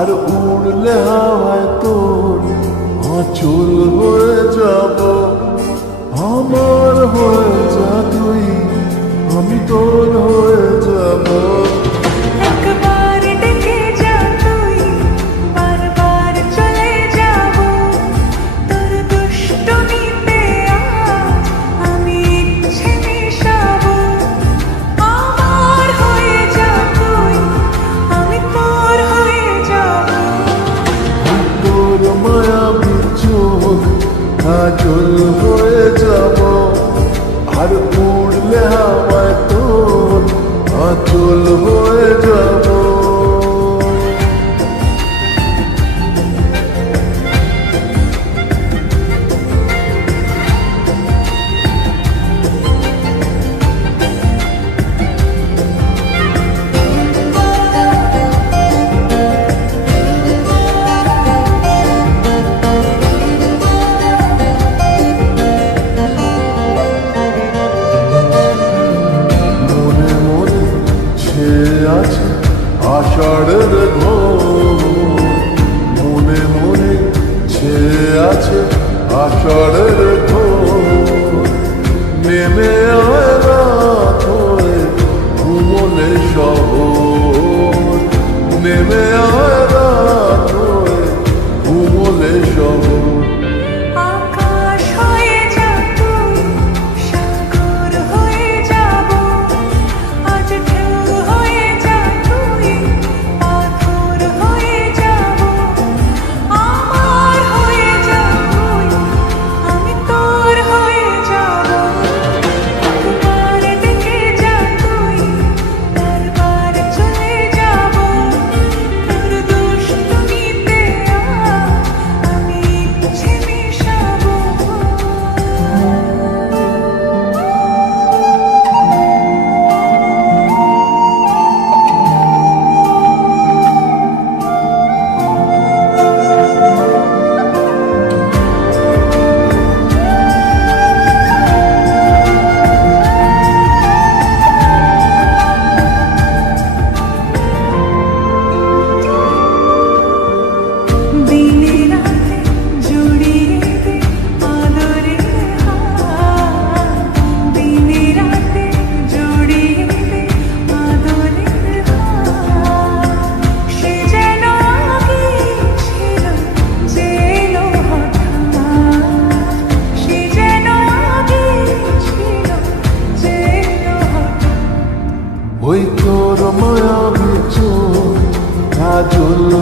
আর উড়লে হাওয়ায় তোর আঁচল হয়ে যাব। আমার হয়ে যা তুই, আমি তোর হয়ে যাব। একবার ডেকে যা তুই, বারবার চলে যাব। তোর দুষ্টুমিতে আজ আমি ইচ্ছে মিশাবো। আমার হয়ে যা তুই, আমি তোর হয়ে যাব। তোর মায়াবী চোখ কাজল হয়ে যাব। আর উড়লে হাওয়ায় তোর আঁচল হয়ে যাব। আছে আষাঢ়ের ঘোর, মনে মনে ছেয়ে আছে আষাঢ়ের ঘোর। নেমে আয় রাত হয়ে ঘুমলে শহর, নেমে আয় রাত হয়ে ঘুমলে শহর। আকাশ হয়ে যা তুই, সাগর হয়ে যাব। আজ ঢেউ হয়ে যা তুই, পাথর হয়ে যাব। আমার হয়ে যা তুই, আমি তোর হয়ে যাব। একবার ডেকে যা তুই, বারবার চলে যাব। তোর দুষ্টুমিতে আজ আমি ইচ্ছে মিশাবো। দিনে রাতে জড়িয়ে দে আদরের হাত। দিনে রাতে জড়িয়ে দে আদরের হাত। সে যেন আগে ছিল যে এলো হঠাৎ। সে যেন আগে ছিল যে এলো হঠাৎ। ওই তোর মায়াবী চোখ কাজল